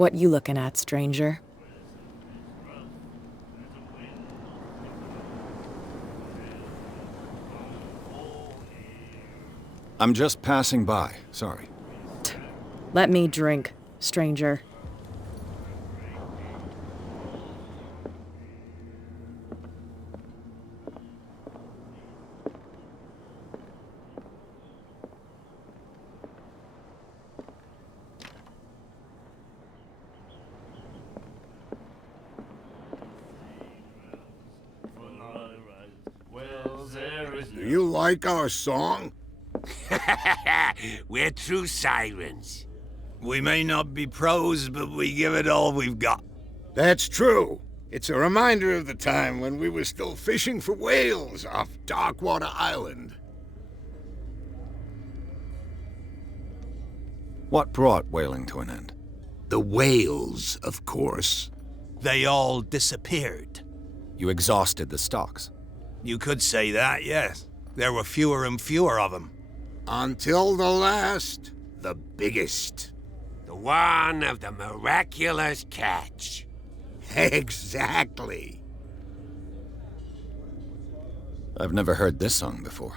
What you looking at, stranger? I'm just passing by, sorry. Let me drink, stranger. Do you like our song? We're true sirens. We may not be pros, but we give it all we've got. That's true. It's a reminder of the time when we were still fishing for whales off Darkwater Island. What brought whaling to an end? The whales, of course. They all disappeared. You exhausted the stocks. You could say that, yes. There were fewer and fewer of them. Until the last, the biggest. The one of the miraculous catch. Exactly. I've never heard this song before.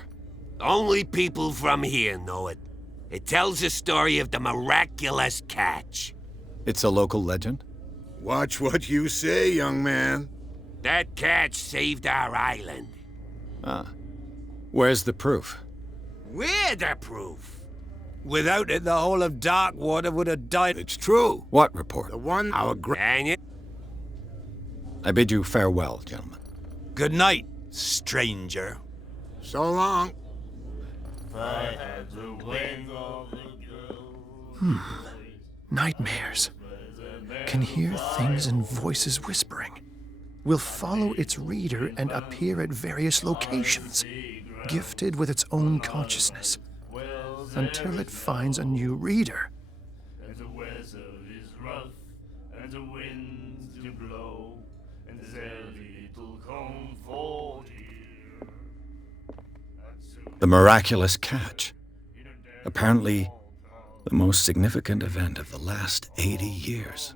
Only people from here know it. It tells the story of the miraculous catch. It's a local legend? Watch what you say, young man. That catch saved our island. Ah. Where's the proof? We're the proof. Without it, the whole of Darkwater would have died. It's true. What report? The one our Dang it. I bid you farewell, gentlemen. Good night, stranger. So long. Nightmares. Can hear things and voices whispering. Will follow its reader and appear at various locations, gifted with its own consciousness, until it finds a new reader. And the weather is rough, and the winds do blow, and there's little comfort here. The miraculous catch. Apparently, the most significant event of the last 80 years.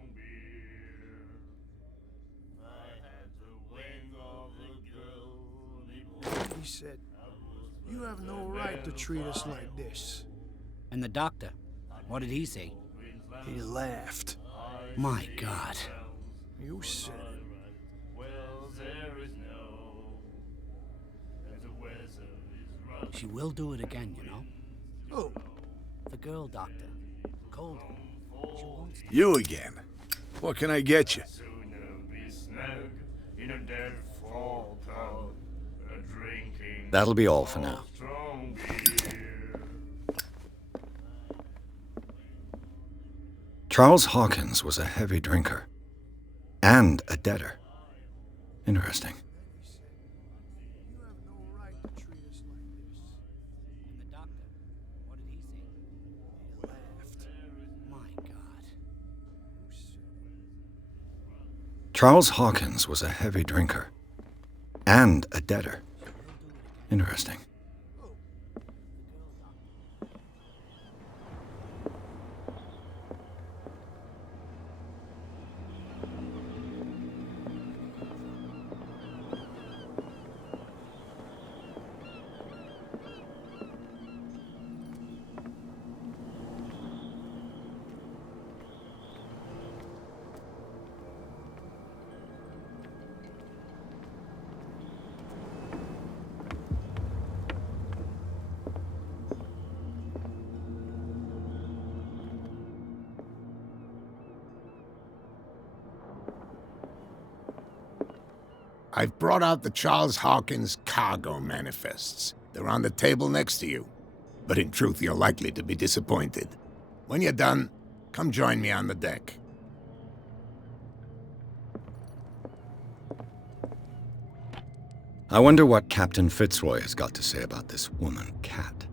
He said, "You have no right to treat us like this." And the doctor, what did he say? He laughed. My God. You said it. She will do it again, you know? Oh, The girl doctor. Cold. She wants to. You again. What can I get you? That'll be all for now. Charles Hawkins was a heavy drinker. And a debtor. Interesting. you have no right to treat us like this. And the doctor, what did he say? He laughed. My God. Charles Hawkins was a heavy drinker. And a debtor. Interesting. I've brought out the Charles Hawkins cargo manifests. They're on the table next to you. But in truth, you're likely to be disappointed. When you're done, come join me on the deck. I wonder what Captain Fitzroy has got to say about this woman cat.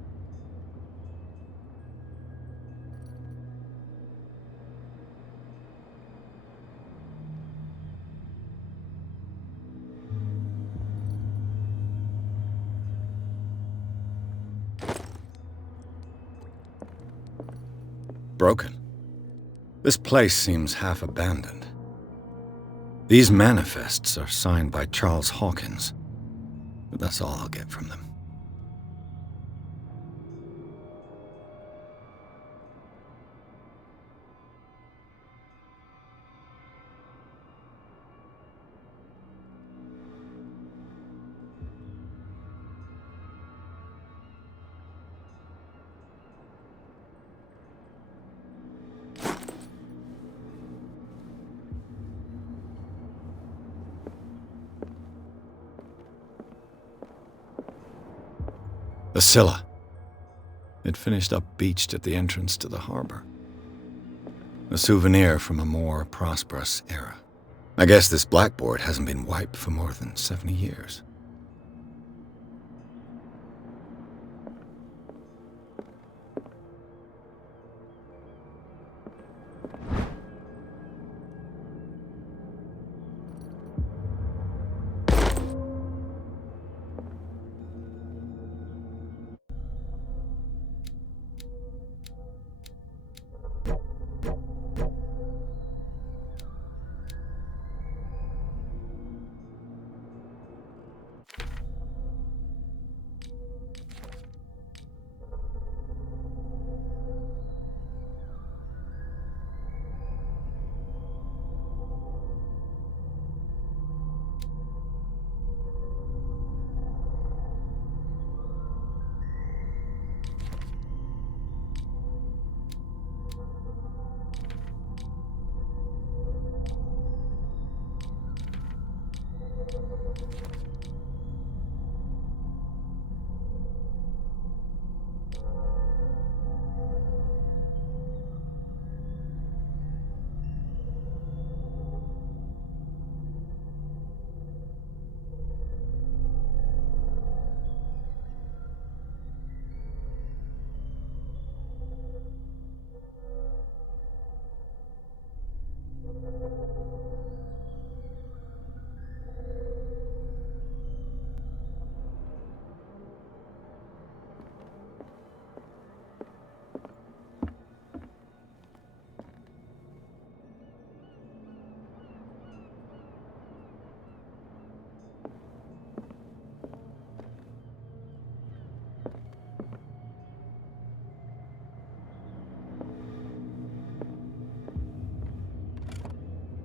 Broken. This place seems half abandoned. These manifests are signed by Charles Hawkins, but that's all I'll get from them. The Scylla. It finished up beached at the entrance to the harbor. A souvenir from a more prosperous era. I guess this blackboard hasn't been wiped for more than 70 years.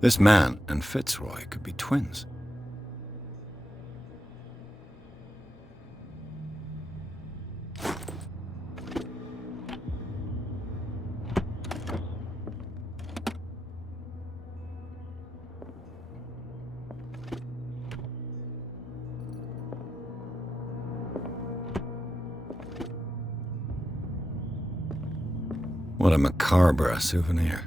This man and Fitzroy could be twins. What a macabre souvenir.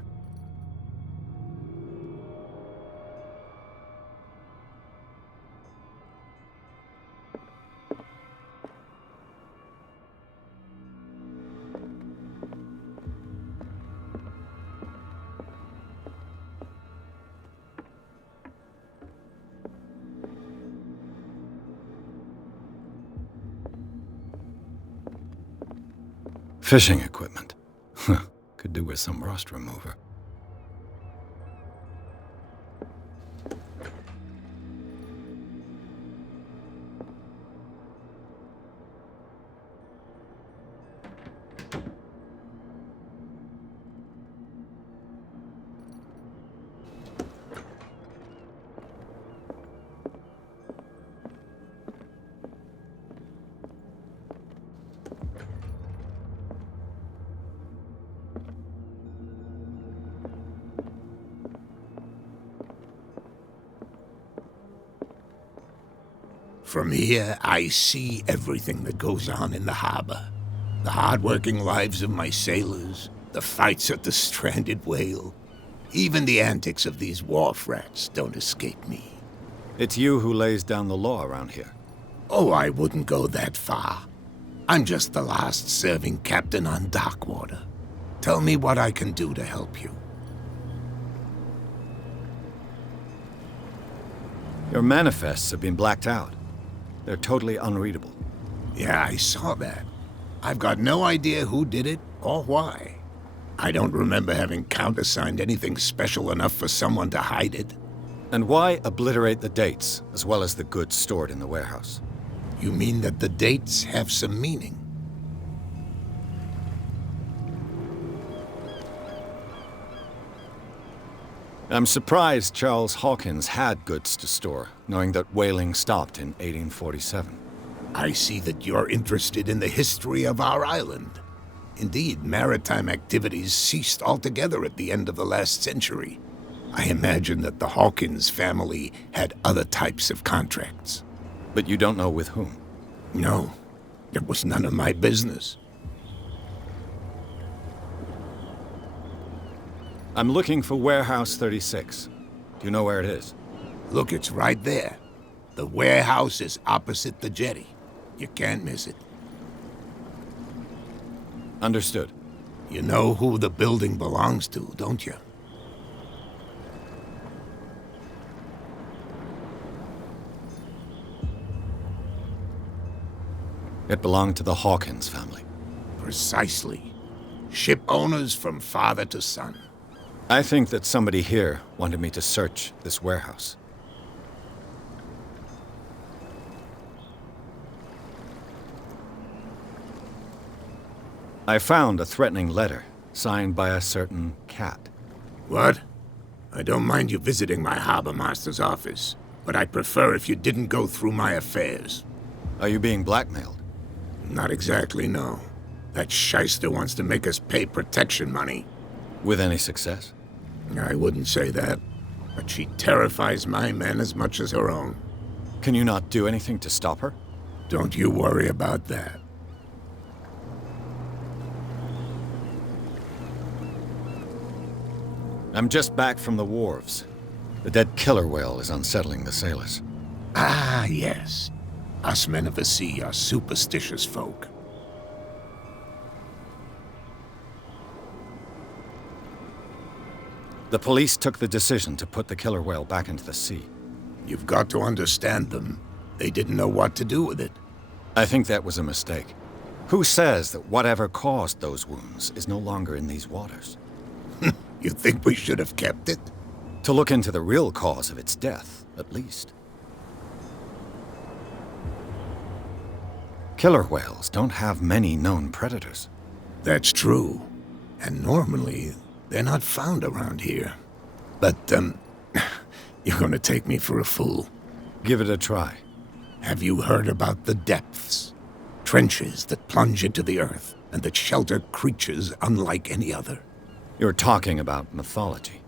Fishing equipment. Could do with some rust remover. From here, I see everything that goes on in the harbor. The hard-working lives of my sailors, the fights at the stranded whale. Even the antics of these wharf rats don't escape me. It's you who lays down the law around here. Oh, I wouldn't go that far. I'm just the last serving captain on Darkwater. Tell me what I can do to help you. Your manifests have been blacked out. They're totally unreadable. Yeah, I saw that. I've got no idea who did it or why. I don't remember having countersigned anything special enough for someone to hide it. And why obliterate the dates, as well as the goods stored in the warehouse? You mean that the dates have some meaning? I'm surprised Charles Hawkins had goods to store, knowing that whaling stopped in 1847. I see that you're interested in the history of our island. Indeed, maritime activities ceased altogether at the end of the last century. I imagine that the Hawkins family had other types of contracts. But you don't know with whom? No, it was none of my business. I'm looking for Warehouse 36. Do you know where it is? Look, it's right there. The warehouse is opposite the jetty. You can't miss it. Understood. You know who the building belongs to, don't you? It belonged to the Hawkins family. Precisely. Ship owners from father to son. I think that somebody here wanted me to search this warehouse. I found a threatening letter, signed by a certain cat. What? I don't mind you visiting my harbor master's office, but I'd prefer if you didn't go through my affairs. Are you being blackmailed? Not exactly, no. That shyster wants to make us pay protection money. With any success? I wouldn't say that, but she terrifies my men as much as her own. Can you not do anything to stop her? Don't you worry about that. I'm just back from the wharves. The dead killer whale is unsettling the sailors. Ah, yes. Us men of the sea are superstitious folk. The police took the decision to put the killer whale back into the sea. You've got to understand them. They didn't know what to do with it. I think that was a mistake. Who says that whatever caused those wounds is no longer in these waters? You think we should have kept it? To look into the real cause of its death, at least. Killer whales don't have many known predators. That's true. And normally, they're not found around here. But, you're gonna take me for a fool. Give it a try. Have you heard about the depths? Trenches that plunge into the earth and that shelter creatures unlike any other. You're talking about mythology.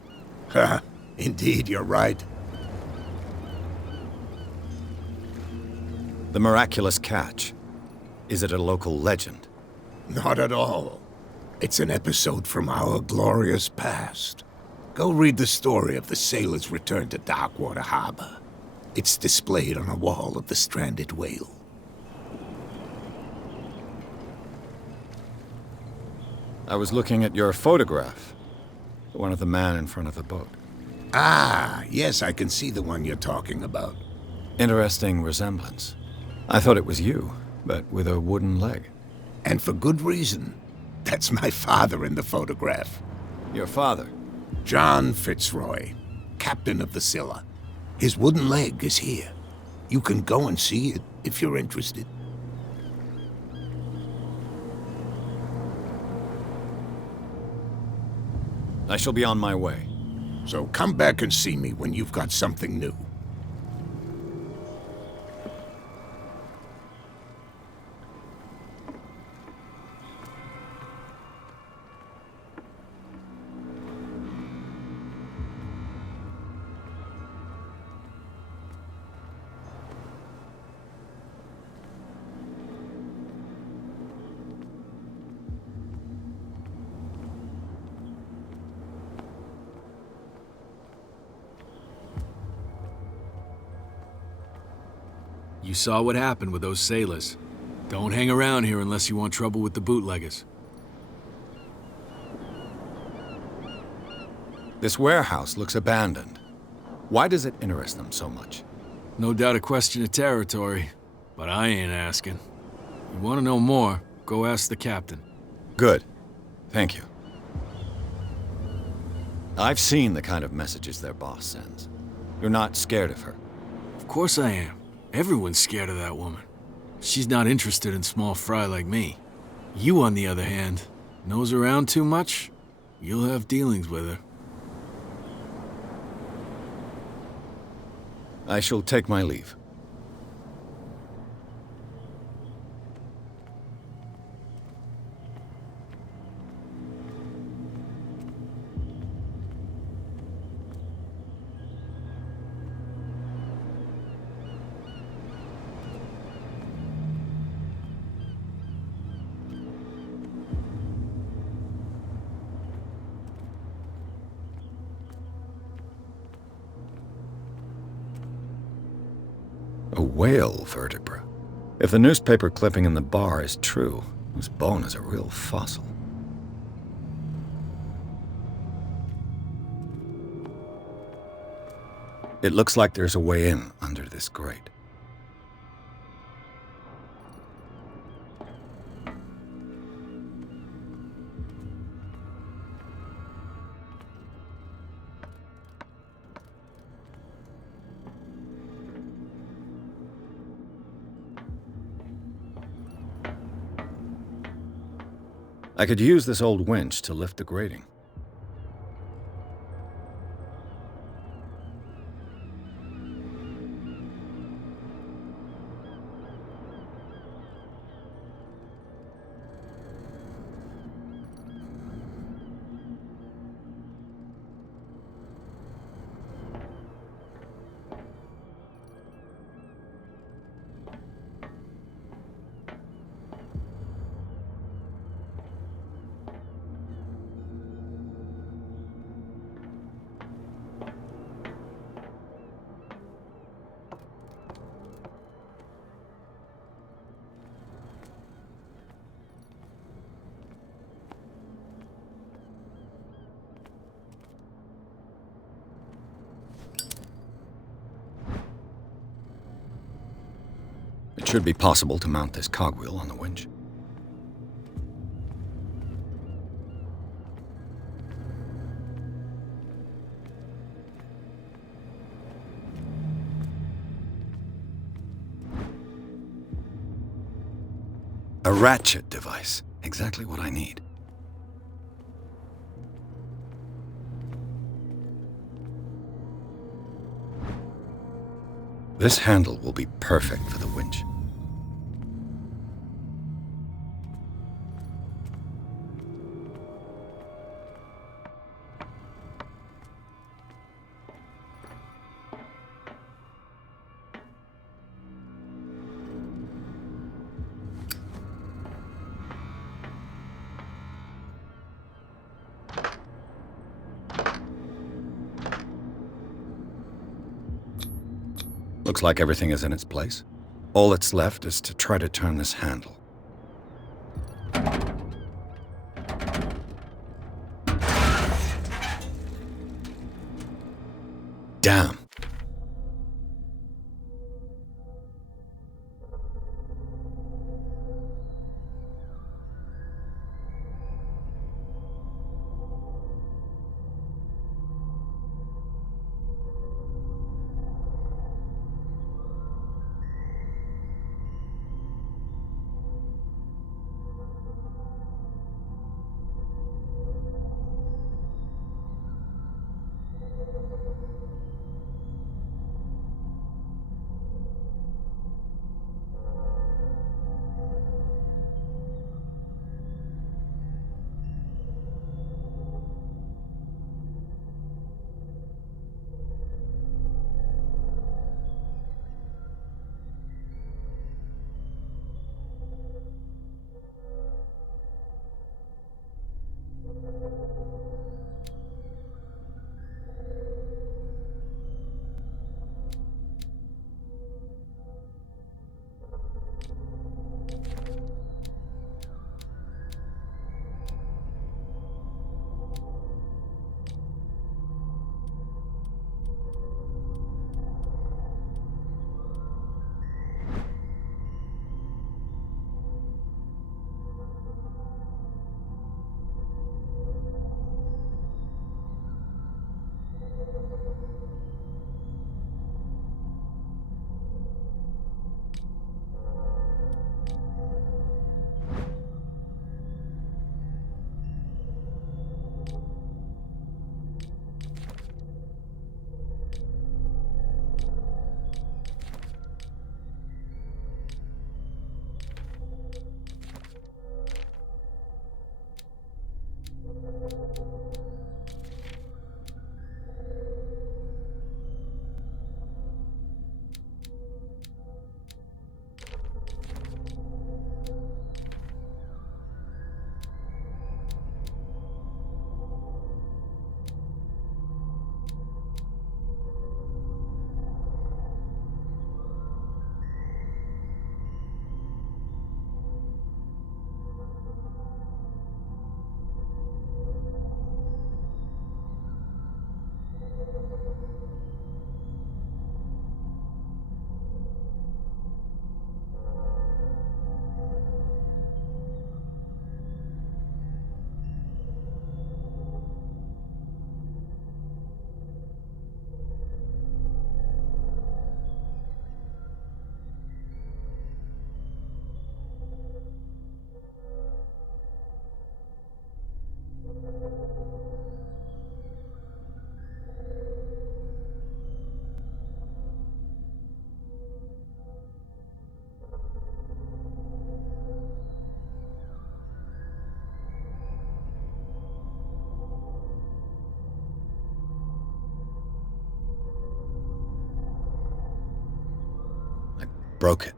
Ha! Indeed, you're right. The miraculous catch. Is it a local legend? Not at all. It's an episode from our glorious past. Go read the story of the sailor's return to Darkwater Harbor. It's displayed on a wall of the stranded whale. I was looking at your photograph. The one of the man in front of the boat. Ah, yes, I can see the one you're talking about. Interesting resemblance. I thought it was you, but with a wooden leg. And for good reason. That's my father in the photograph. Your father? John Fitzroy, captain of the Scylla. His wooden leg is here. You can go and see it if you're interested. I shall be on my way. So come back and see me when you've got something new. You saw what happened with those sailors. Don't hang around here unless you want trouble with the bootleggers. This warehouse looks abandoned. Why does it interest them so much? No doubt a question of territory, but I ain't asking. You want to know more, go ask the captain. Good. Thank you. I've seen the kind of messages their boss sends. You're not scared of her. Of course I am. Everyone's scared of that woman. She's not interested in small fry like me. You, on the other hand, nose around too much, you'll have dealings with her. I shall take my leave. A whale vertebra. If the newspaper clipping in the bar is true, this bone is a real fossil. It looks like there's a way in under this grate. I could use this old winch to lift the grating. It should be possible to mount this cogwheel on the winch. A ratchet device. Exactly what I need. This handle will be perfect for the winch. Looks like everything is in its place. All that's left is to try to turn this handle. Damn. broke it.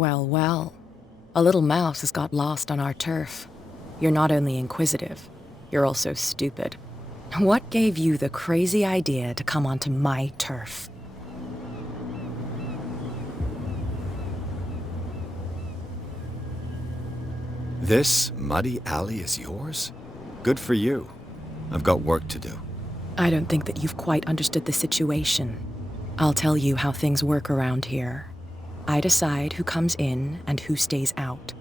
Well, well. A little mouse has got lost on our turf. You're not only inquisitive, you're also stupid. What gave you the crazy idea to come onto my turf? This muddy alley is yours? Good for you. I've got work to do. I don't think that you've quite understood the situation. I'll tell you how things work around here. I decide who comes in and who stays out.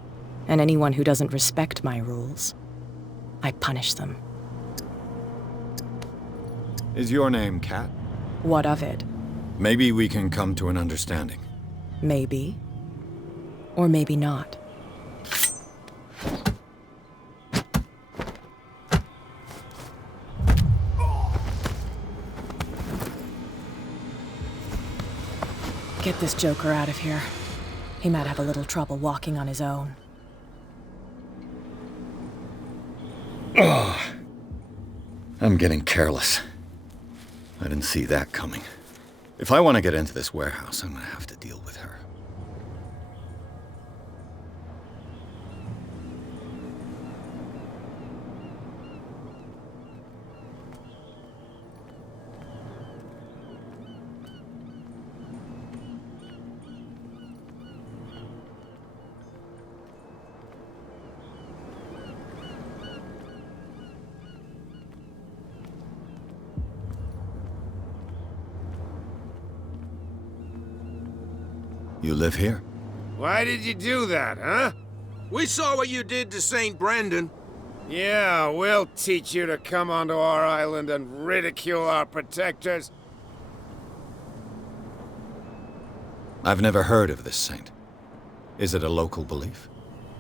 And anyone who doesn't respect my rules, I punish them. Is your name Cat? What of it? Maybe we can come to an understanding. Maybe. Or maybe not. Get this joker out of here. He might have a little trouble walking on his own. Oh, I'm getting careless. I didn't see that coming. If I want to get into this warehouse, I'm going to have to deal with her. You live here? Why did you do that, huh? We saw what you did to St. Brendan. Yeah, we'll teach you to come onto our island and ridicule our protectors. I've never heard of this saint. Is it a local belief?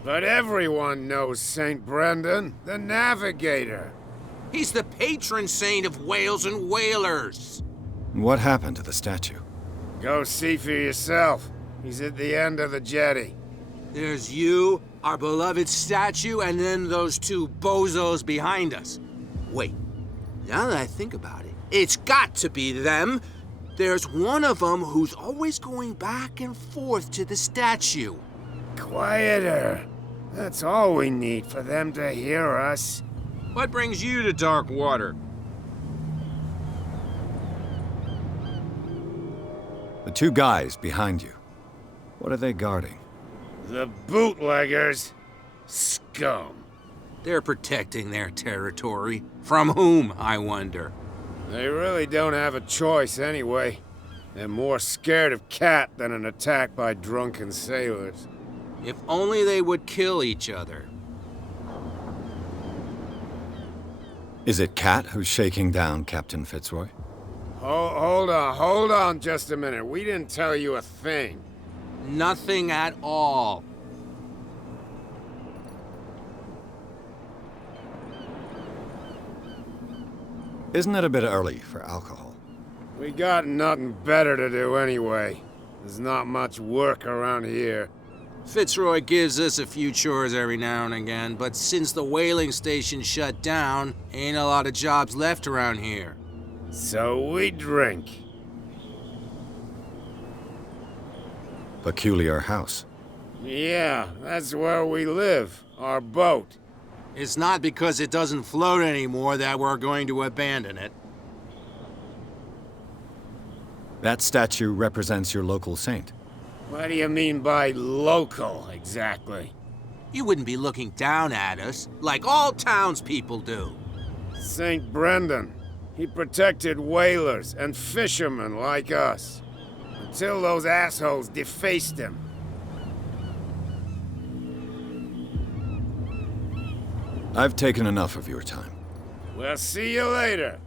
But everyone knows St. Brendan, the Navigator. He's the patron saint of whales and whalers. What happened to the statue? Go see for yourself. He's at the end of the jetty. There's you, our beloved statue, and then those two bozos behind us. Wait, now that I think about it, it's got to be them. There's one of them who's always going back and forth to the statue. Quieter. That's all we need for them to hear us. What brings you to Dark Water? The two guys behind you. What are they guarding? The bootleggers. Scum. They're protecting their territory. From whom, I wonder? They really don't have a choice anyway. They're more scared of Cat than an attack by drunken sailors. If only they would kill each other. Is it Cat who's shaking down Captain Fitzroy? Hold on just a minute. We didn't tell you a thing. Nothing at all. Isn't it a bit early for alcohol? We got nothing better to do anyway. There's not much work around here. Fitzroy gives us a few chores every now and again, but since the whaling station shut down, ain't a lot of jobs left around here. So we drink. Peculiar house. Yeah, that's where we live. Our boat. It's not because it doesn't float anymore that we're going to abandon it. That statue represents your local saint. What do you mean by local, exactly? You wouldn't be looking down at us, like all townspeople do. St. Brendan. He protected whalers and fishermen like us. Until those assholes defaced him. I've taken enough of your time. We'll see you later.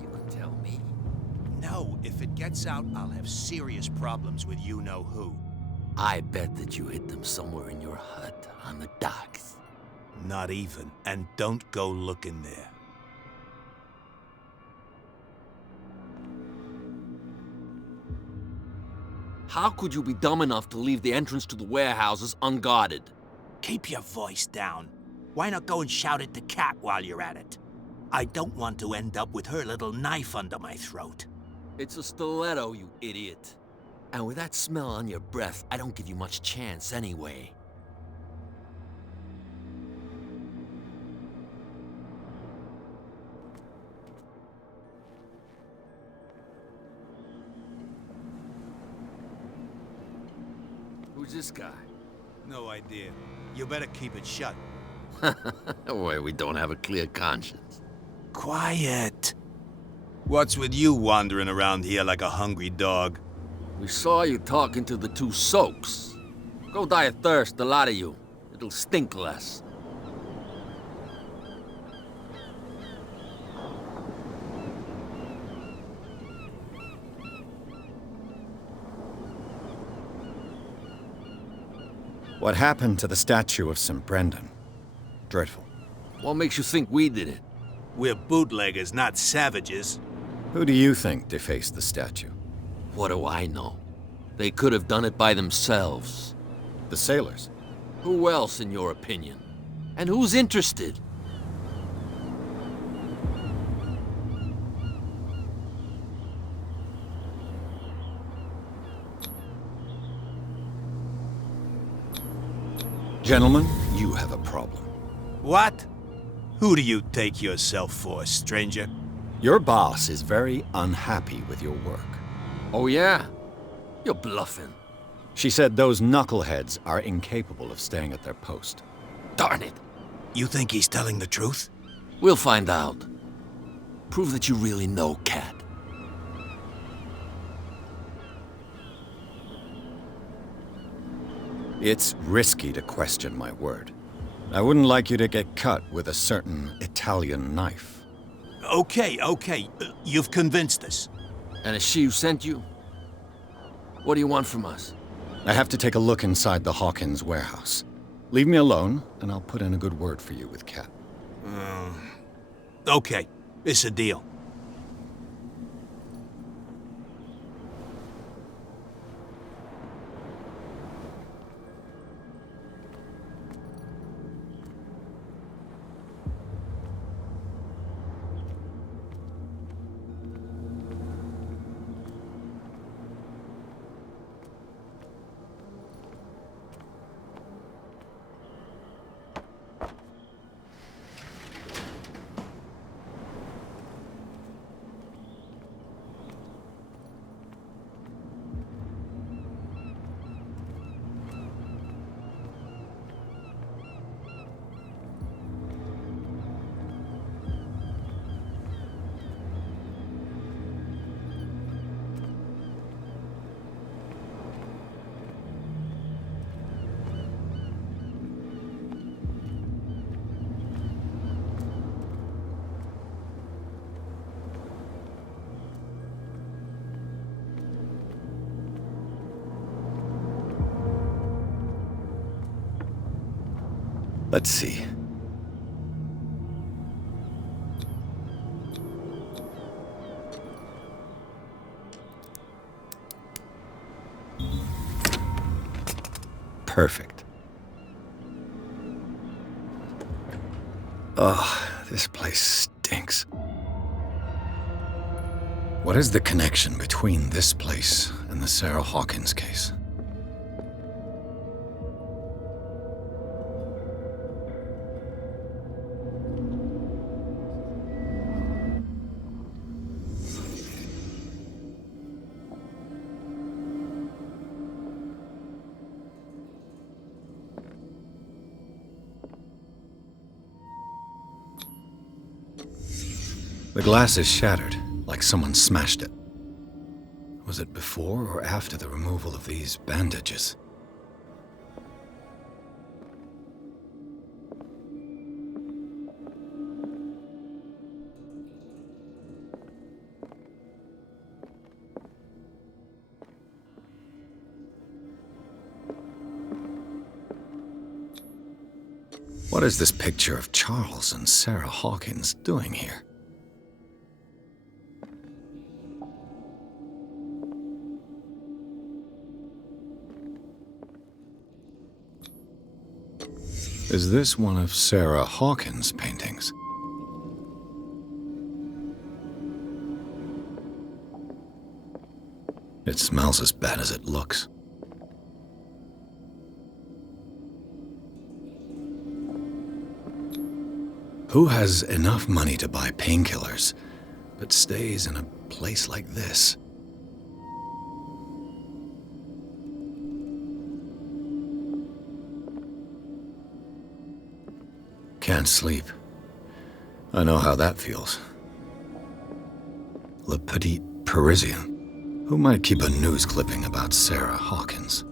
You can tell me. No, if it gets out, I'll have serious problems with you-know-who. I bet that you hid them somewhere in your hut on the docks. Not even, and don't go looking there. How could you be dumb enough to leave the entrance to the warehouses unguarded? Keep your voice down. Why not go and shout at the cat while you're at it? I don't want to end up with her little knife under my throat. It's a stiletto, you idiot. And with that smell on your breath, I don't give you much chance anyway. Who's this guy? No idea. You better keep it shut. Why, we don't have a clear conscience. Quiet. What's with you wandering around here like a hungry dog? We saw you talking to the two soaks. Go die of thirst, the lot of you. It'll stink less. What happened to the statue of St. Brendan? Dreadful. What makes you think we did it? We're bootleggers, not savages. Who do you think defaced the statue? What do I know? They could have done it by themselves. The sailors? Who else, in your opinion? And who's interested? Gentlemen, you have a problem. What? Who do you take yourself for, stranger? Your boss is very unhappy with your work. Oh yeah? You're bluffing. She said those knuckleheads are incapable of staying at their post. Darn it. You think he's telling the truth? We'll find out. Prove that you really know Cat. It's risky to question my word. I wouldn't like you to get cut with a certain Italian knife. Okay. You've convinced us. And is she who sent you? What do you want from us? I have to take a look inside the Hawkins warehouse. Leave me alone, and I'll put in a good word for you with Cat. Okay. It's a deal. Let's see. Perfect. Oh, this place stinks. What is the connection between this place and the Sarah Hawkins case? The glass is shattered, like someone smashed it. Was it before or after the removal of these bandages? What is this picture of Charles and Sarah Hawkins doing here? Is this one of Sarah Hawkins' paintings? It smells as bad as it looks. Who has enough money to buy painkillers, but stays in a place like this? Can't sleep. I know how that feels. Le Petit Parisien. Who might keep a news clipping about Sarah Hawkins?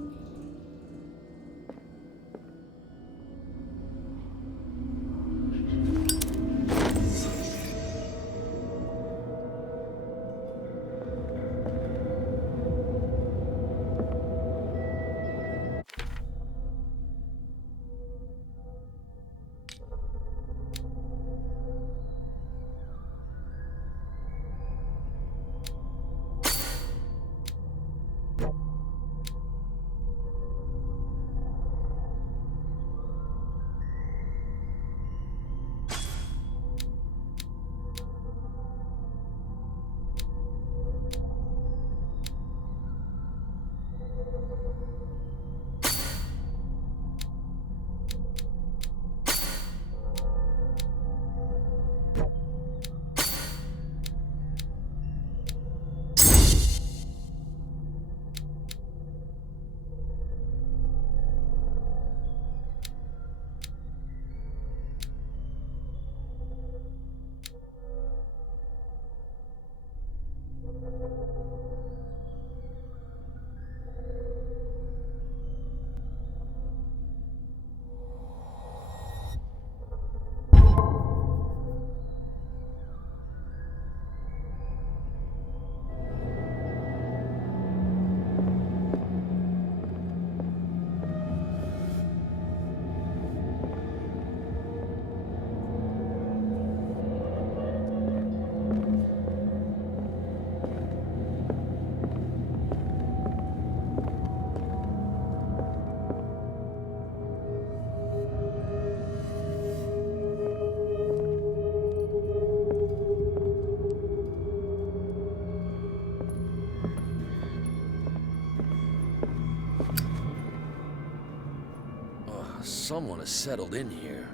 Someone has settled in here.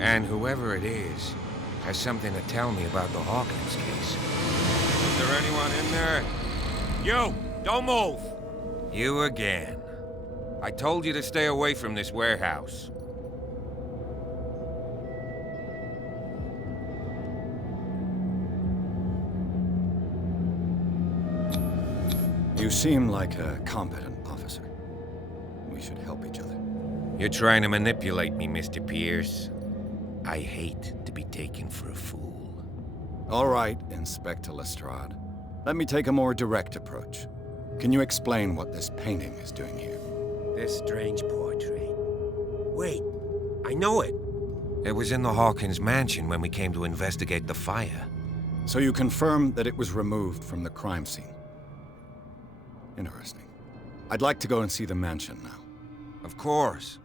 And whoever it is has something to tell me about the Hawkins case. Is there anyone in there? You! Don't move! You again. I told you to stay away from this warehouse. You seem like a competent officer. We should help each other. You're trying to manipulate me, Mr. Pierce. I hate to be taken for a fool. All right, Inspector Lestrade. Let me take a more direct approach. Can you explain what this painting is doing here? This strange portrait. Wait, I know it. It was in the Hawkins mansion when we came to investigate the fire. So you confirm that it was removed from the crime scene. Interesting. I'd like to go and see the mansion now. Of course.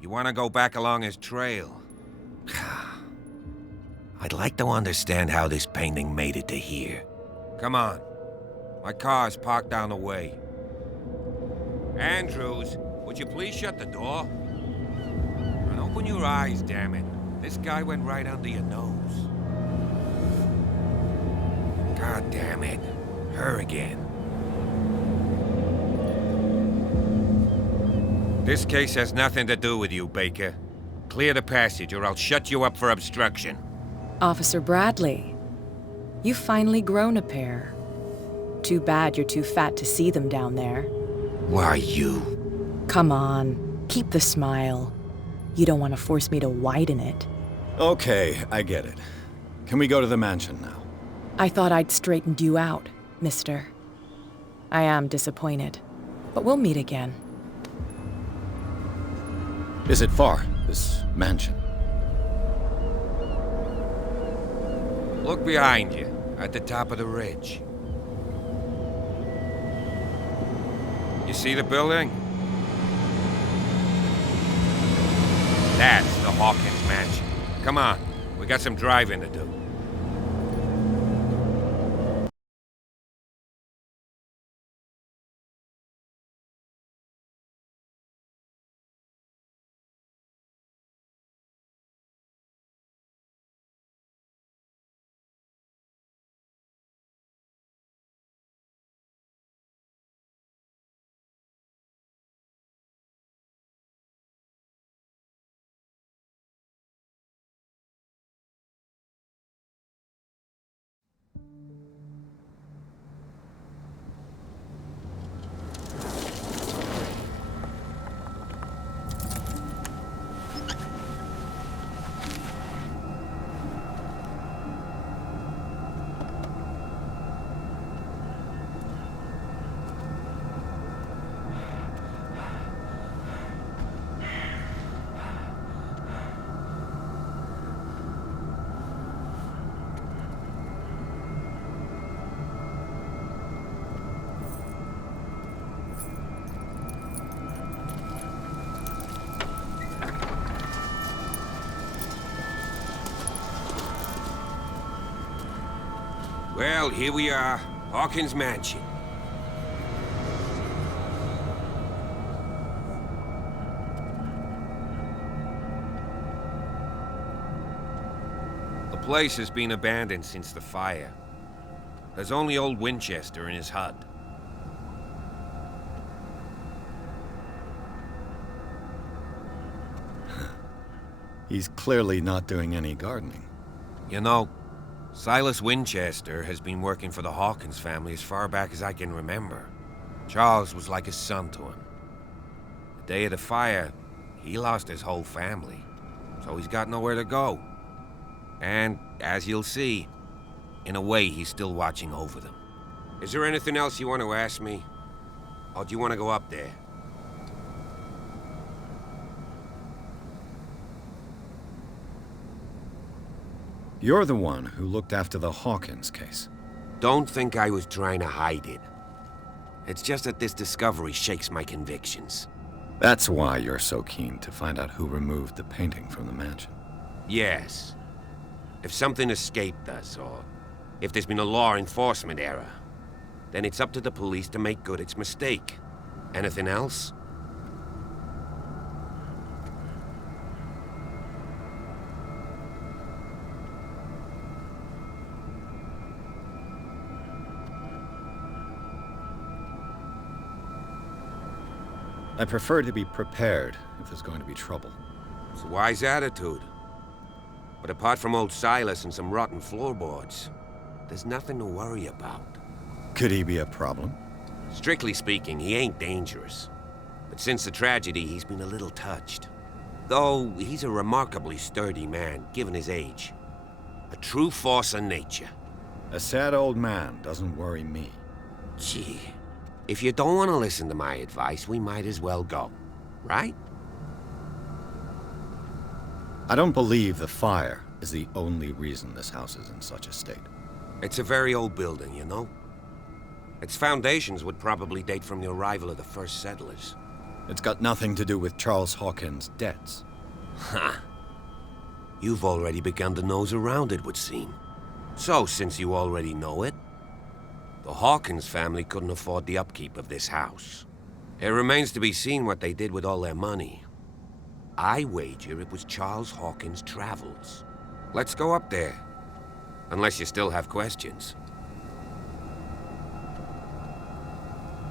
You want to go back along his trail? I'd like to understand how this painting made it to here. Come on. My car's parked down the way. Andrews, would you please shut the door? And open your eyes, damn it. This guy went right under your nose. God damn it. Her again. This case has nothing to do with you, Baker. Clear the passage or I'll shut you up for obstruction. Officer Bradley, you've finally grown a pair. Too bad you're too fat to see them down there. Why you? Come on, keep the smile. You don't want to force me to widen it. Okay, I get it. Can we go to the mansion now? I thought I'd straightened you out, mister. I am disappointed, but we'll meet again. Is it far, this mansion? Look behind you, at the top of the ridge. You see the building? That's the Hawkins mansion. Come on, we got some driving to do. Well, here we are, Hawkins Mansion. The place has been abandoned since the fire. There's only old Winchester in his hut. He's clearly not doing any gardening. You know, Silas Winchester has been working for the Hawkins family as far back as I can remember. Charles was like a son to him. The day of the fire, he lost his whole family, so he's got nowhere to go. And, as you'll see, in a way, he's still watching over them. Is there anything else you want to ask me? Or do you want to go up there? You're the one who looked after the Hawkins case. Don't think I was trying to hide it. It's just that this discovery shakes my convictions. That's why you're so keen to find out who removed the painting from the mansion. Yes. If something escaped us, or if there's been a law enforcement error, then it's up to the police to make good its mistake. Anything else? I prefer to be prepared if there's going to be trouble. It's a wise attitude. But apart from old Silas and some rotten floorboards, there's nothing to worry about. Could he be a problem? Strictly speaking, he ain't dangerous. But since the tragedy, he's been a little touched. Though he's a remarkably sturdy man, given his age. A true force of nature. A sad old man doesn't worry me. Gee, if you don't want to listen to my advice, we might as well go. Right? I don't believe the fire is the only reason this house is in such a state. It's a very old building, you know? Its foundations would probably date from the arrival of the first settlers. It's got nothing to do with Charles Hawkins' debts. Ha! You've already begun to nose around, it would seem. So, since you already know it, the Hawkins family couldn't afford the upkeep of this house. It remains to be seen what they did with all their money. I wager it was Charles Hawkins' travels. Let's go up there. Unless you still have questions.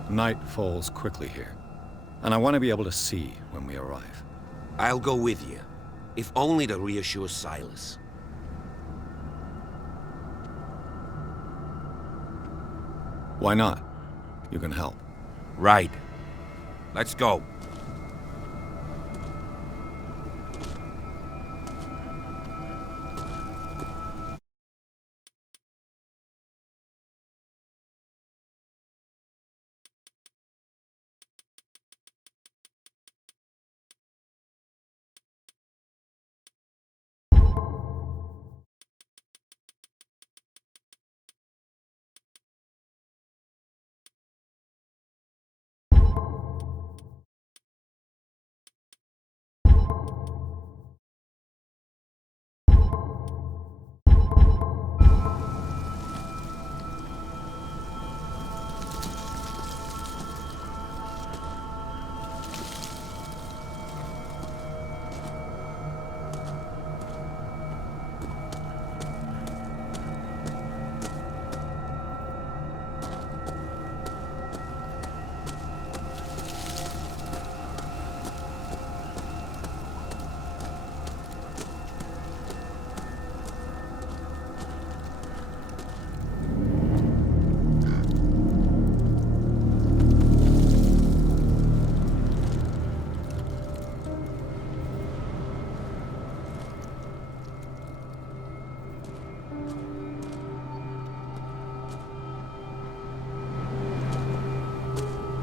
Night falls quickly here, and I want to be able to see when we arrive. I'll go with you, if only to reassure Silas. Why not? You can help. Right. Let's go.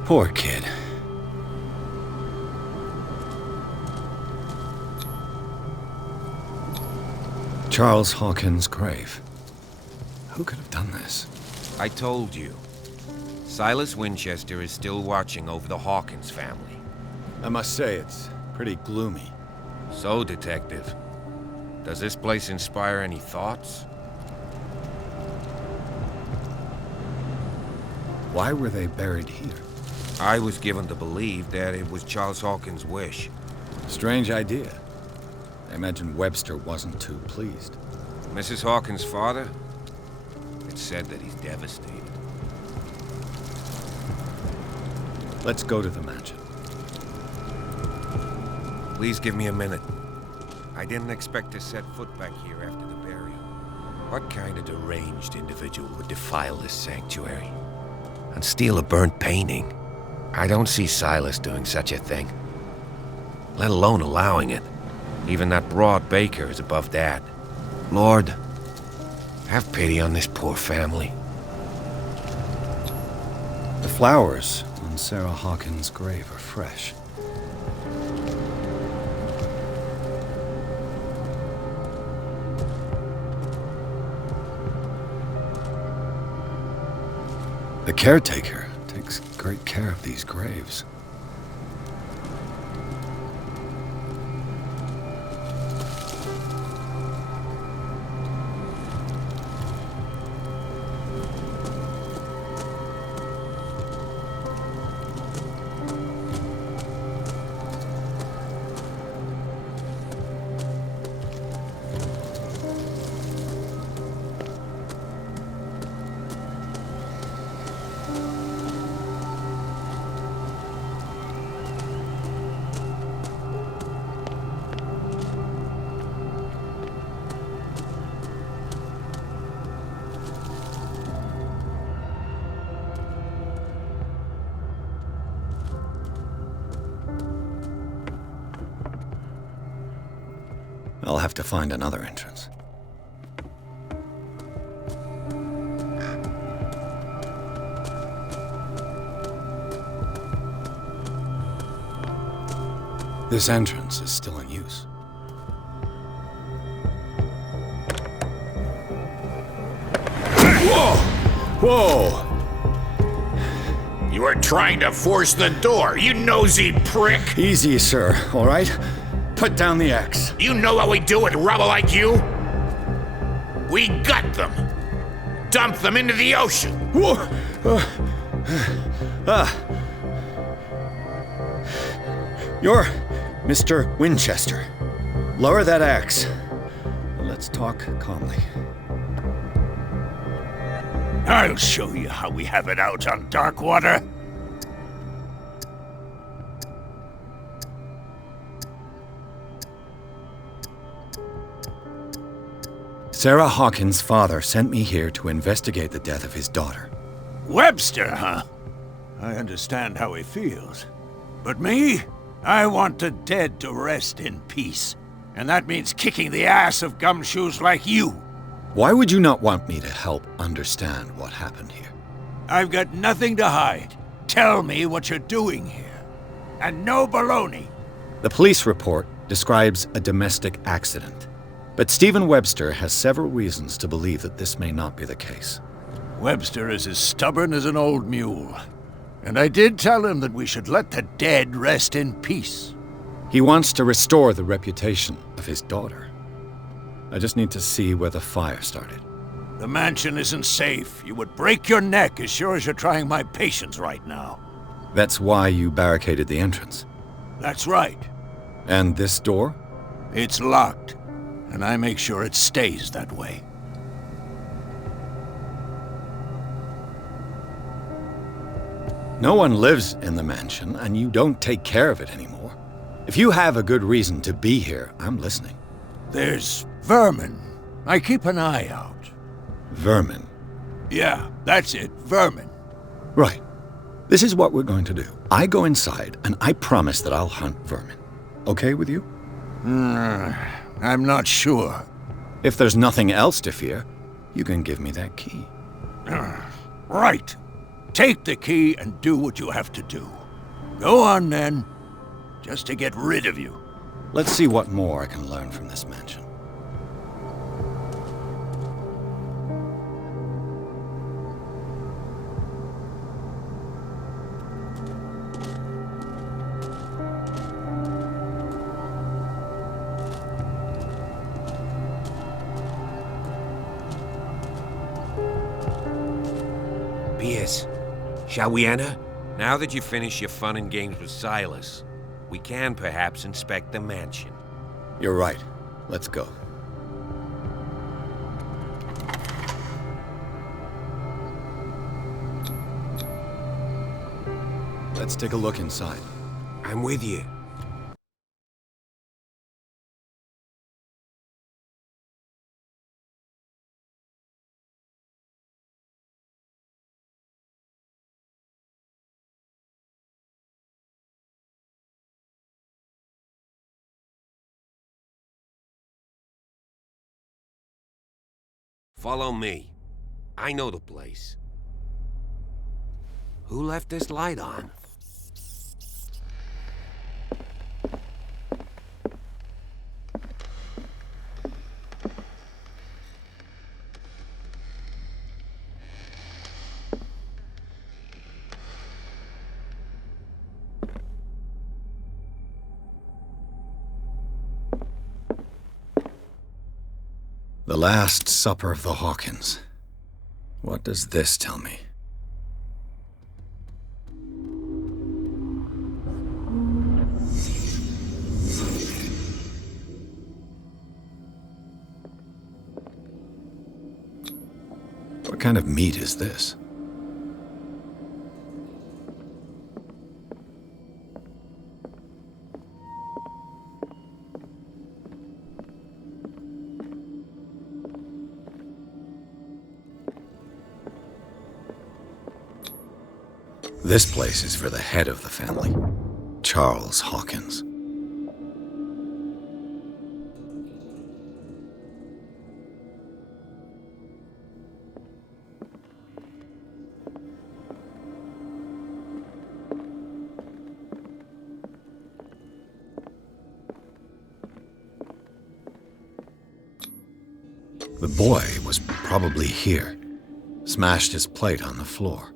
Poor kid. Charles Hawkins' grave. Who could have done this? I told you. Silas Winchester is still watching over the Hawkins family. I must say, it's pretty gloomy. So, Detective, does this place inspire any thoughts? Why were they buried here? I was given to believe that it was Charles Hawkins' wish. Strange idea. I imagine Webster wasn't too pleased. Mrs. Hawkins' father? It's said that he's devastated. Let's go to the mansion. Please give me a minute. I didn't expect to set foot back here after the burial. What kind of deranged individual would defile this sanctuary? And steal a burnt painting? I don't see Silas doing such a thing. Let alone allowing it. Even that broad baker is above that. Lord, have pity on this poor family. The flowers on Sarah Hawkins' grave are fresh. The caretaker takes great care of these graves. I'll have to find another entrance. This entrance is still in use. Whoa! You were trying to force the door, you nosy prick! Easy, sir, all right? Put down the axe. You know what we do with rubble like you? We gut them. Dump them into the ocean. Whoa! You're Mr. Winchester. Lower that axe. Let's talk calmly. I'll show you how we have it out on Darkwater. Sarah Hawkins' father sent me here to investigate the death of his daughter. Webster, huh? I understand how he feels. But me? I want the dead to rest in peace. And that means kicking the ass of gumshoes like you. Why would you not want me to help understand what happened here? I've got nothing to hide. Tell me what you're doing here. And no baloney. The police report describes a domestic accident. But Stephen Webster has several reasons to believe that this may not be the case. Webster is as stubborn as an old mule. And I did tell him that we should let the dead rest in peace. He wants to restore the reputation of his daughter. I just need to see where the fire started. The mansion isn't safe. You would break your neck as sure as you're trying my patience right now. That's why you barricaded the entrance. That's right. And this door? It's locked. And I make sure it stays that way. No one lives in the mansion, and you don't take care of it anymore. If you have a good reason to be here, I'm listening. There's vermin. I keep an eye out. Vermin? Yeah, that's it, vermin. Right. This is what we're going to do. I go inside, and I promise that I'll hunt vermin. Okay with you? I'm not sure. If there's nothing else to fear, you can give me that key. Right. Take the key and do what you have to do. Go on then, just to get rid of you. Let's see what more I can learn from this mansion. Pierce, shall we enter? Now that you've finished your fun and games with Silas, we can perhaps inspect the mansion. You're right. Let's go. Let's take a look inside. I'm with you. Follow me. I know the place. Who left this light on? The Last Supper of the Hawkins. What does this tell me? What kind of meat is this? This place is for the head of the family, Charles Hawkins. The boy was probably here. smashed his plate on the floor.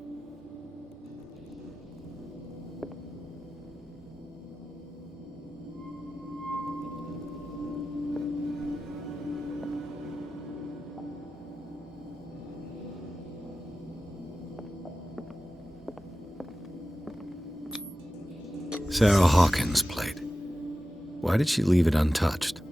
Sarah Hawkins' plate. Why did she leave it untouched?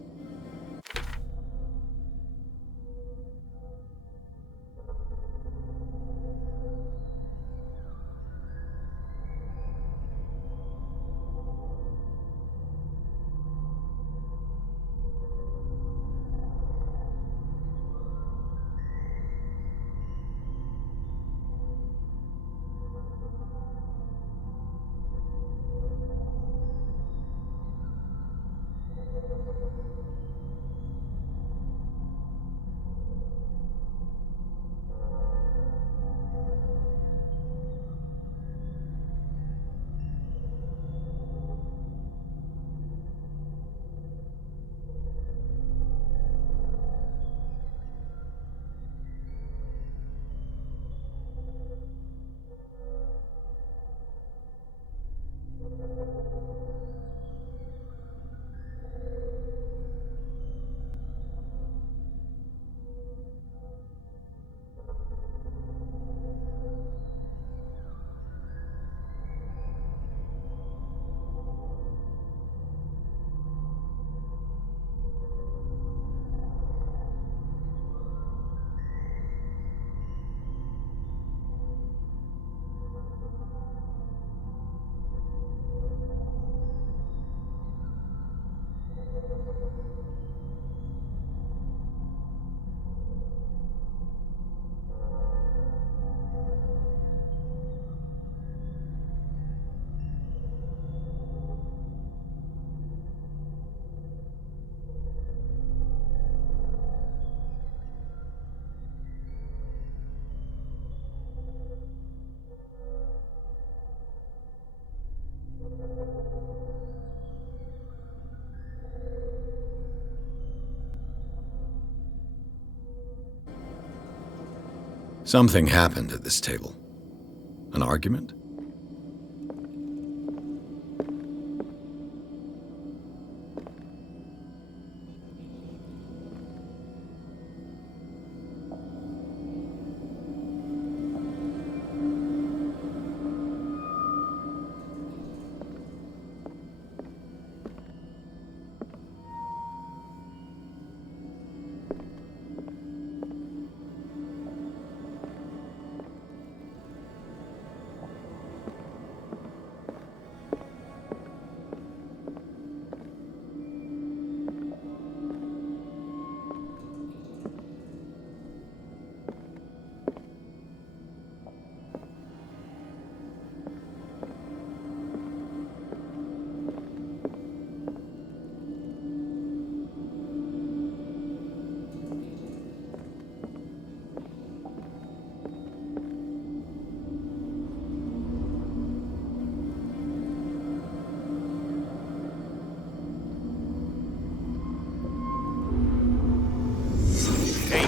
Something happened at this table. An argument?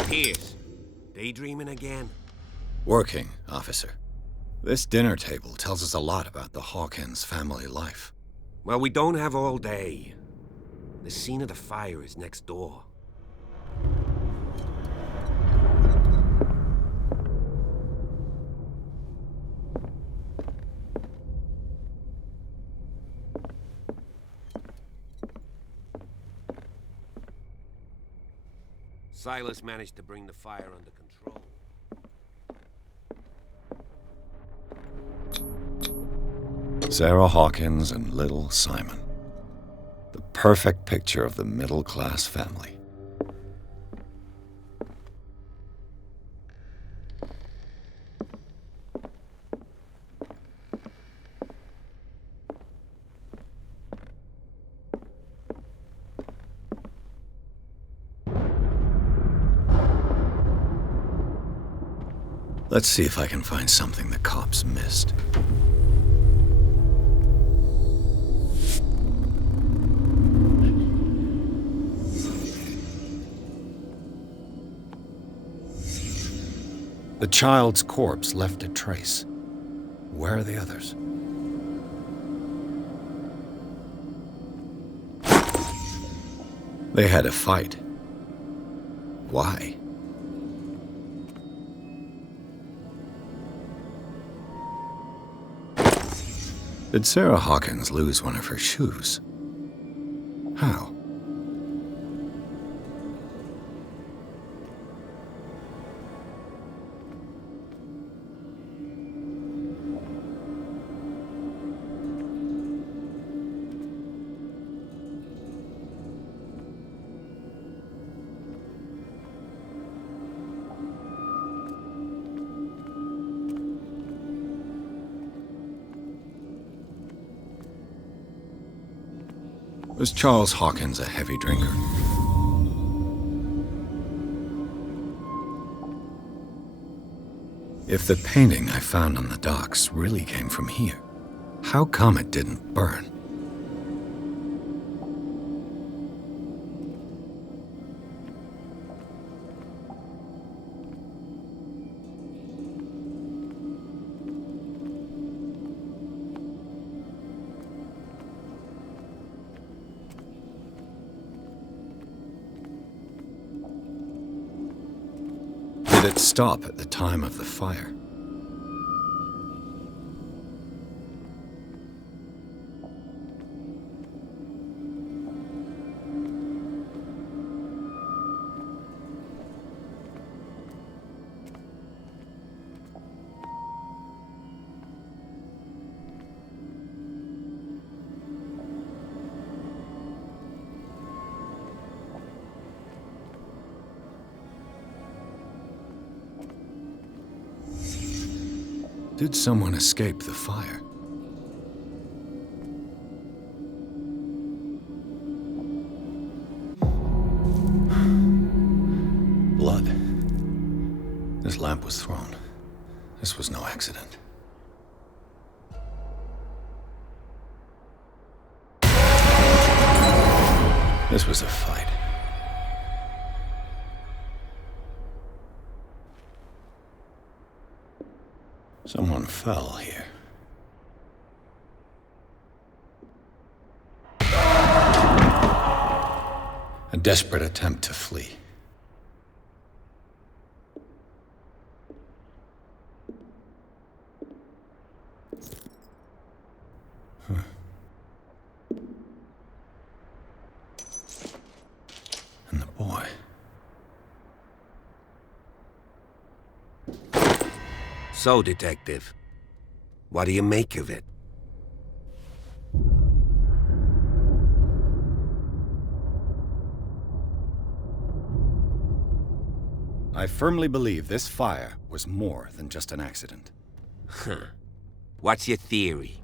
Pierce, daydreaming again? Working, officer. This dinner table tells us a lot about the Hawkins family life. Well, we don't have all day. The scene of the fire is next door. Silas managed to bring the fire under control. Sarah Hawkins and little Simon. The perfect picture of the middle-class family. Let's see if I can find something the cops missed. The child's corpse left a trace. Where are the others? They had a fight. Why? Did Sarah Hawkins lose one of her shoes? How? Was Charles Hawkins a heavy drinker? If the painting I found on the docks really came from here, how come it didn't burn? Did it stop at the time of the fire? Did someone escape the fire? Blood. This lamp was thrown. This was no accident. This was a fight. Someone fell here. A desperate attempt to flee. And the boy. So, Detective, what do you make of it? I firmly believe this fire was more than just an accident. Huh. What's your theory?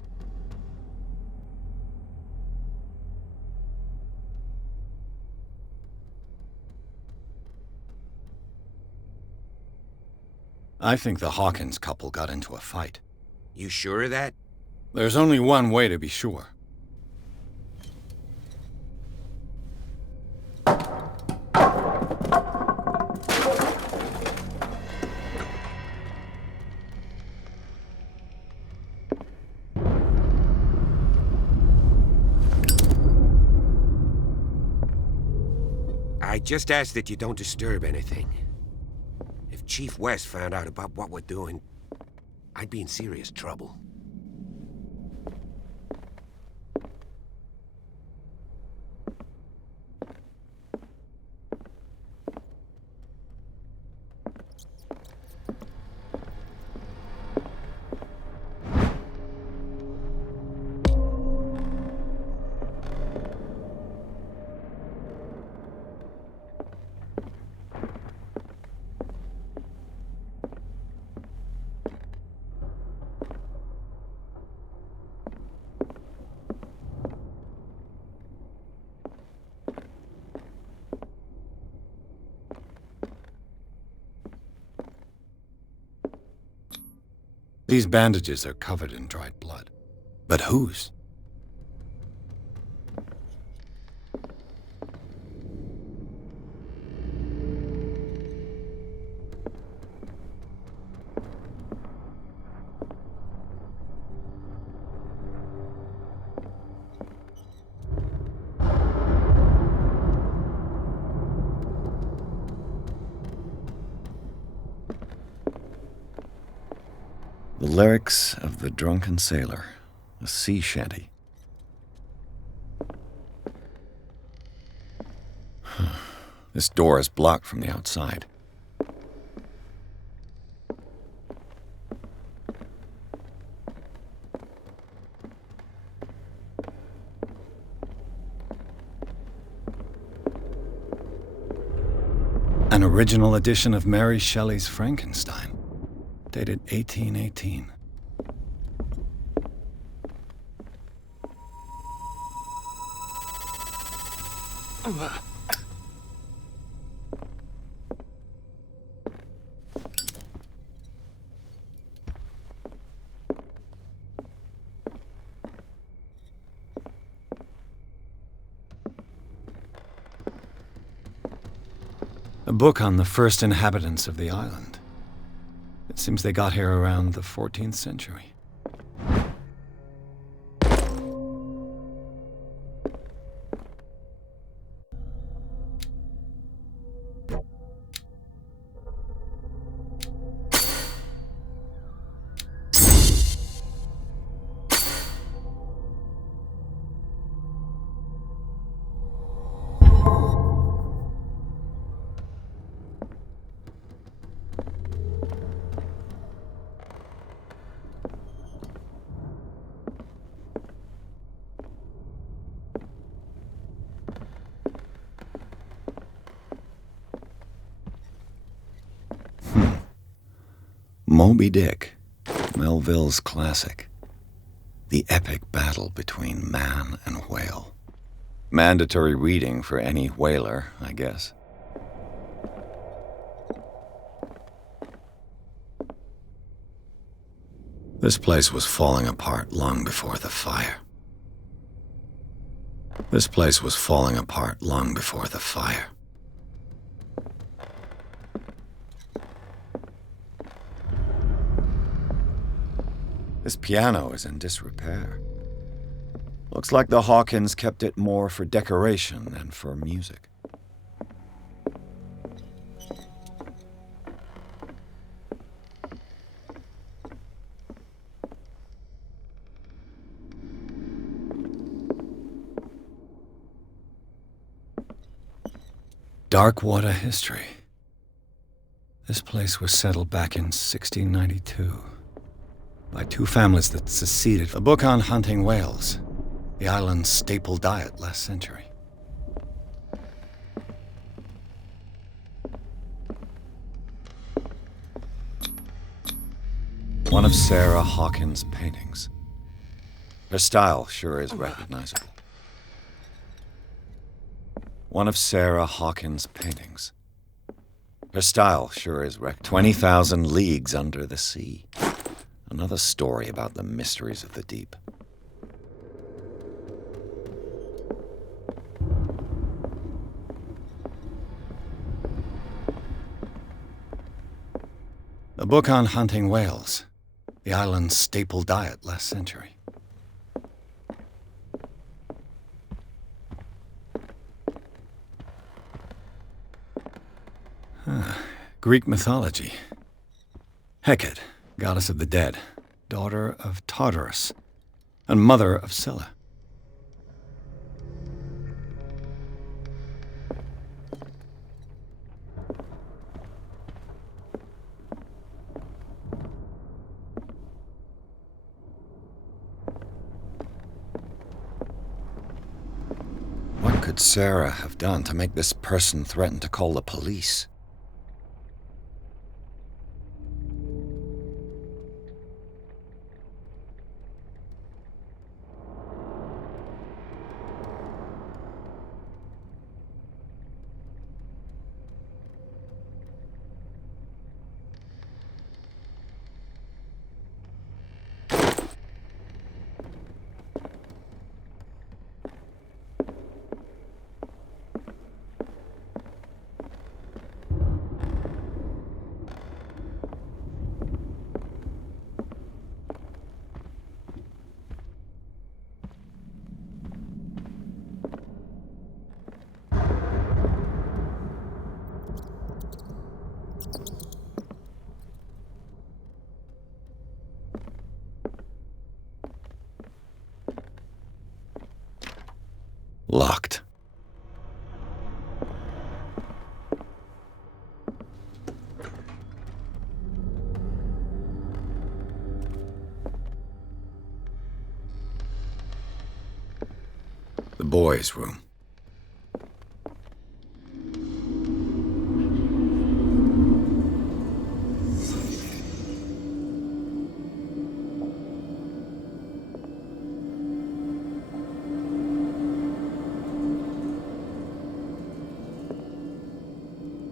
I think the Hawkins couple got into a fight. You sure of that? There's only one way to be sure. I just ask that you don't disturb anything. If Chief West found out about what we're doing, I'd be in serious trouble. These bandages are covered in dried blood. But whose? The lyrics of the drunken sailor, a sea shanty. This door is blocked from the outside. An original edition of Mary Shelley's Frankenstein, dated 1818. A book on the first inhabitants of the island. It seems they got here around the 14th century. Moby Dick, Melville's classic. The epic battle between man and whale. Mandatory reading for any whaler, I guess. This place was falling apart long before the fire. This place was falling apart long before the fire. This piano is in disrepair. Looks like the Hawkins kept it more for decoration than for music. Darkwater history. This place was settled back in 1692. By two families that seceded. A book on hunting whales, the island's staple diet last century. One of Sarah Hawkins' paintings. Her style sure is recognizable. One of Sarah Hawkins' paintings. Her style sure is 20,000 Leagues Under the Sea. Another story about the mysteries of the deep. A book on hunting whales, the island's staple diet last century. Greek mythology. Hecate, goddess of the dead, daughter of Tartarus, and mother of Scylla. What could Sarah have done to make this person threaten to call the police? Locked. The boys' room.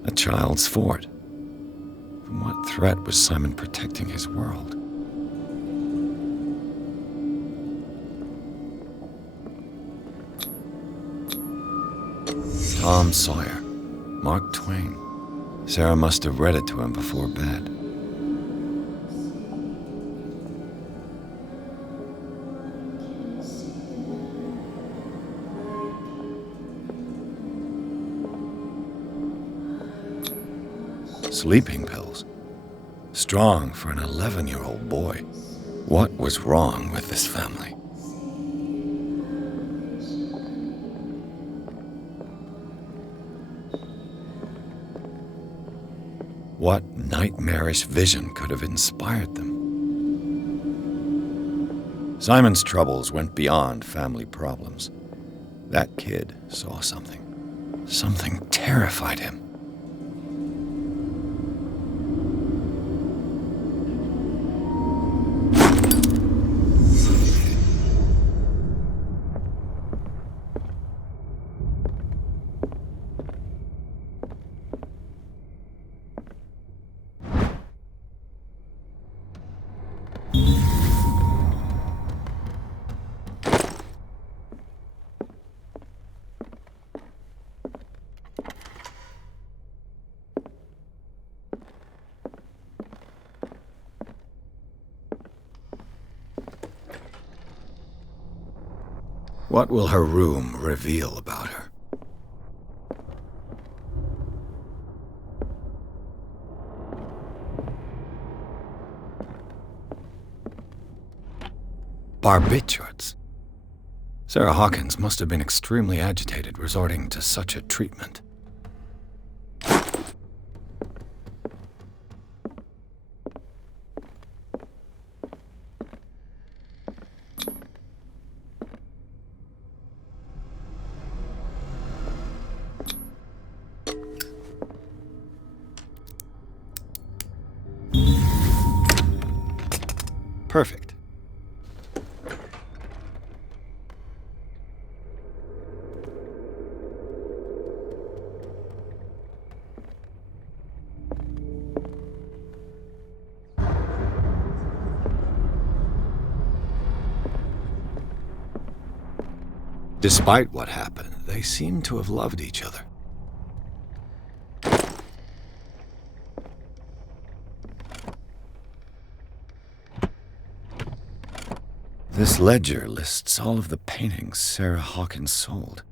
A child's fort. From what threat was Simon protecting his world? Tom Sawyer, Mark Twain. Sarah must have read it to him before bed. Sleeping pills. Strong for an 11-year-old boy. What was wrong with this family? What nightmarish vision could have inspired them? Simon's troubles went beyond family problems. That kid saw something. Something terrified him. What will her room reveal about her? Barbiturates. Sarah Hawkins must have been extremely agitated resorting to such a treatment. Perfect. Despite what happened, they seem to have loved each other. This ledger lists all of the paintings Sarah Hawkins sold.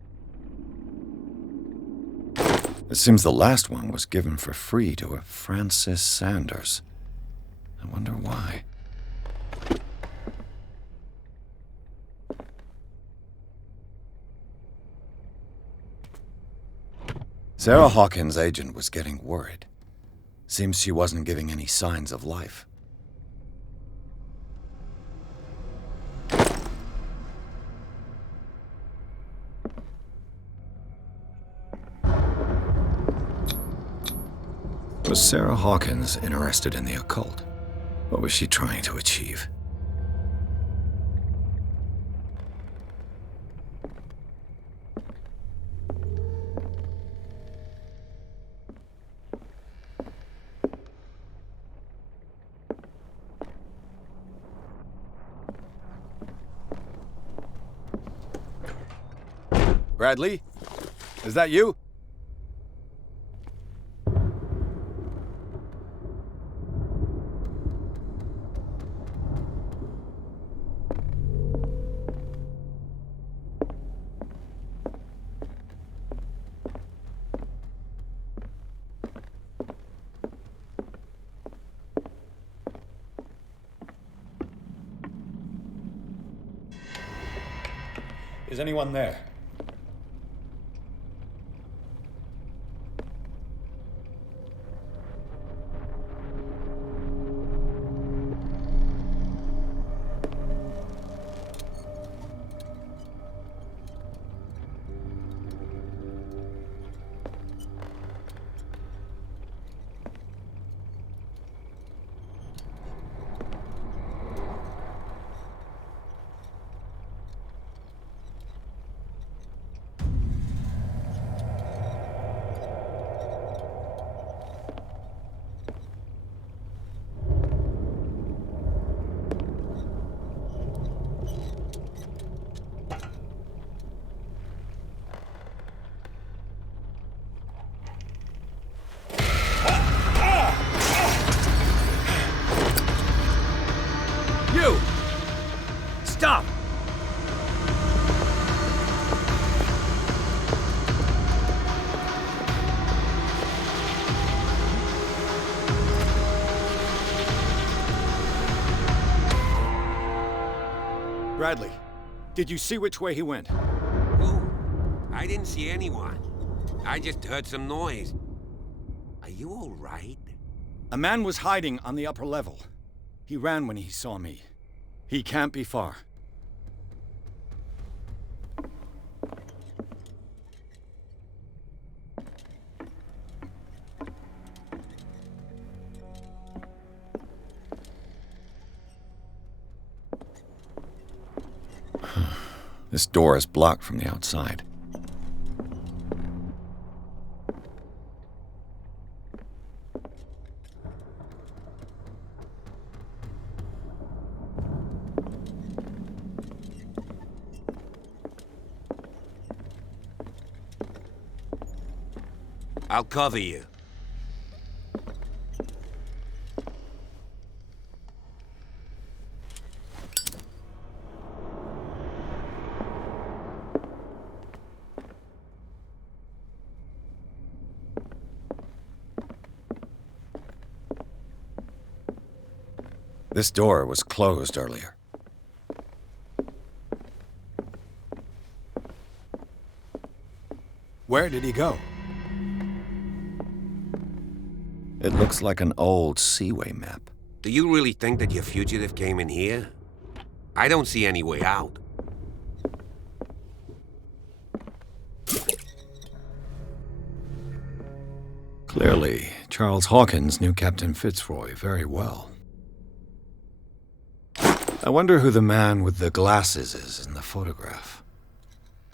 It seems the last one was given for free to a Francis Sanders. I wonder why. Sarah Hawkins' agent was getting worried. Seems she wasn't giving any signs of life. Was Sarah Hawkins interested in the occult? What was she trying to achieve? Bradley? Is that you? Is anyone there? Bradley, did you see which way he went? Who? I didn't see anyone. I just heard some noise. Are you all right? A man was hiding on the upper level. He ran when he saw me. He can't be far. This door is blocked from the outside. I'll cover you. This door was closed earlier. Where did he go? It looks like an old Seaway map. Do you really think that your fugitive came in here? I don't see any way out. Clearly, Charles Hawkins knew Captain Fitzroy very well. I wonder who the man with the glasses is in the photograph.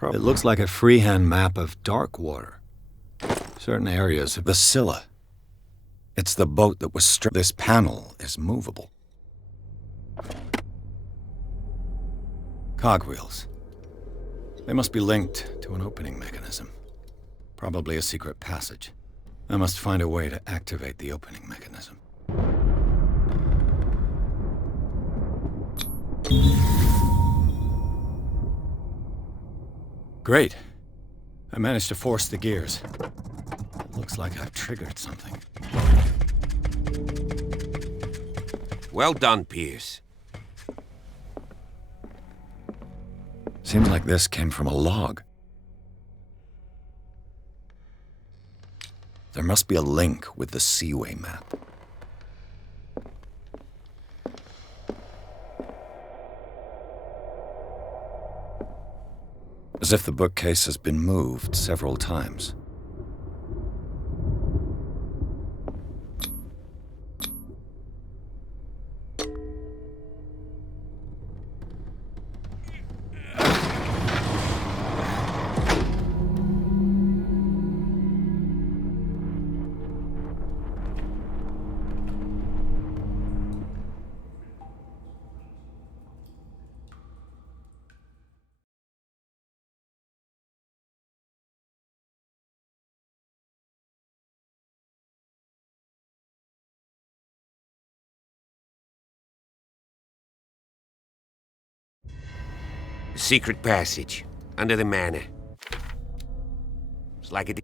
It looks like a freehand map of Darkwater. Certain areas of the Scylla. It's the boat that was stripped. This panel is movable. Cogwheels. They must be linked to an opening mechanism. Probably a secret passage. I must find a way to activate the opening mechanism. Great. I managed to force the gears. Looks like I've triggered something. Well done, Pierce. Seems like this came from a log. There must be a link with the Seaway map. As if the bookcase has been moved several times. Secret passage under the manor. It's like a